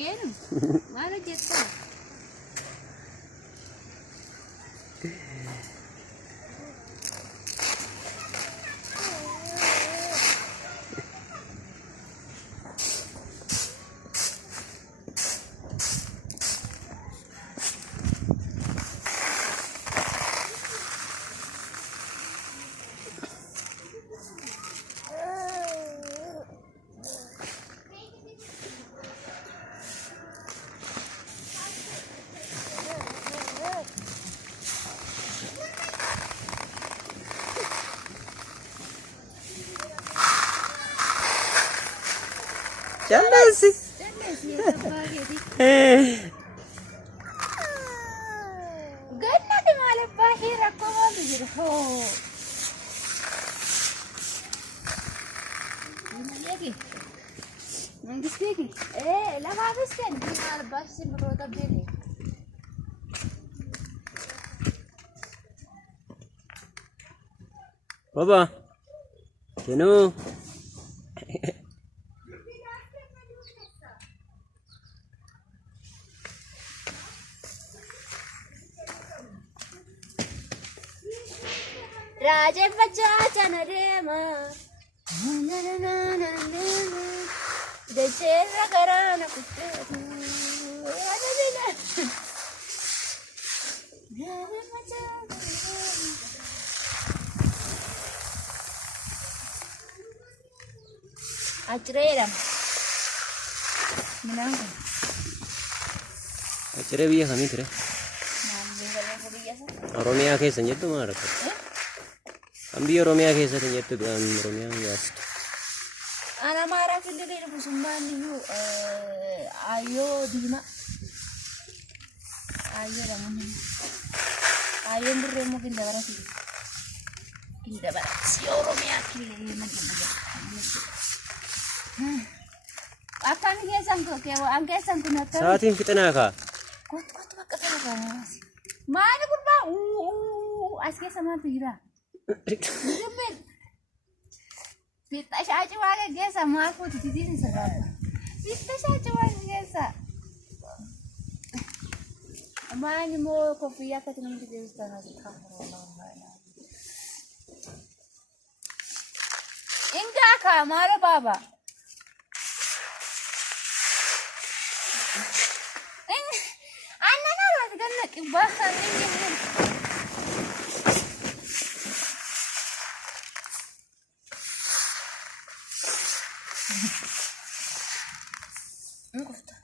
Bukkeen maal hojjetta? Jallasi. Ganna di maal abbaa ishee rakkoo maaltu jira hoo? Mangisteeki lafaafis kennu maal abbaa ishee simbirroota beekee. Baba. Kenu. Raja baca canarema, decerra karana kutetu. Acrera, menang. Acere biya kami tere. Oromia keessa jettu maal akka? Ambi Oromia keessa jettu Oromia yaast. Ana mara kille de busumman yu ayo dima. Ayo ramun. Ayo burre mo kinda barasi. Kinda barasi Oromia kille magi magi. Akan kesan ko kewa ang kesan ko na to. Saatiin fixanaa kaa. Kot bakka sana. Maali kurba aske sama pira. Dibben. Bitta shaaci waaga geessa maal fuuti titiisin sirraaba. Bitta shaaci waaga geessa. Maani moo koffiyyaa akkati namni deebistaan asii kaafuroo. Ingaa kaa maalo baaba. Annan harooti ganna qibbaa kan inni hin. Ngufta.